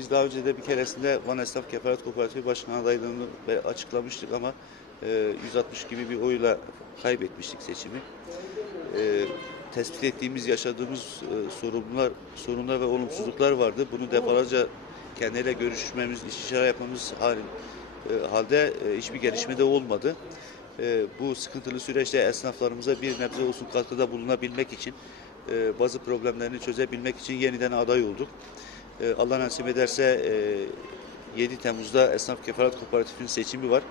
Biz daha önce de bir keresinde Van Esnaf Kefaret Kooperatifi Başkan adaylığını açıklamıştık ama e, 160 gibi bir oyla kaybetmiştik seçimi. E, tespit ettiğimiz, yaşadığımız e, sorunlar, sorunlar ve olumsuzluklar vardı. Bunu defalarca kendiyle görüşmemiz, istişare yapmamız e, halde e, hiçbir gelişme de olmadı. E, bu sıkıntılı süreçte esnaflarımıza bir nebze olsun katkıda bulunabilmek için, e, bazı problemlerini çözebilmek için yeniden aday olduk. E, Allah nasip ederse e, 7 Temmuz'da Esnaf Kefaret Kooperatifi'nin seçimi var.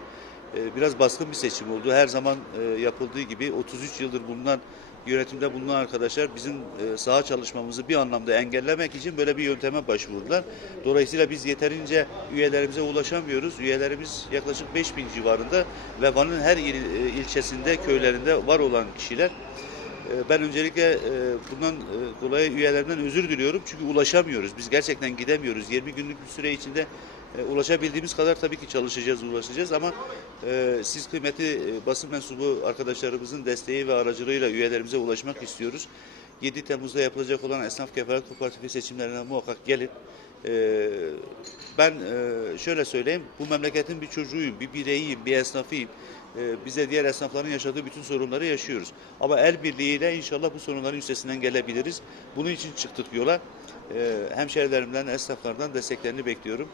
E, biraz baskın bir seçim oldu. Her zaman e, yapıldığı gibi 33 yıldır bulunan yönetimde bulunan arkadaşlar bizim e, saha çalışmamızı bir anlamda engellemek için böyle bir yönteme başvurdular. Dolayısıyla biz yeterince üyelerimize ulaşamıyoruz. Üyelerimiz yaklaşık 5000 civarında ve Van'ın her il, e, ilçesinde, köylerinde var olan kişiler. E, Ben öncelikle e, bundan e, dolayı üyelerimden özür diliyorum çünkü ulaşamıyoruz. Biz gerçekten gidemiyoruz. 20 günlük bir süre içinde e, ulaşabildiğimiz kadar tabii ki çalışacağız, ulaşacağız ama siz kıymetli basın mensubu arkadaşlarımızın desteği ve aracılığıyla üyelerimize ulaşmak istiyoruz. 7 Temmuz'da yapılacak olan Esnaf Kefaret Kooperatifi seçimlerine muhakkak gelin. E, ben e, şöyle söyleyeyim, bu memleketin bir çocuğuyum, bir bireyiyim, bir esnafıyım. E, bize diğer esnafların yaşadığı bütün sorunları yaşıyoruz. Ama el birliğiyle inşallah bu sorunların üstesinden gelebiliriz. Bunun için çıktık yola. E, hemşehrilerimden, esnaflardan desteklerini bekliyorum.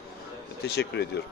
Teşekkür ediyorum.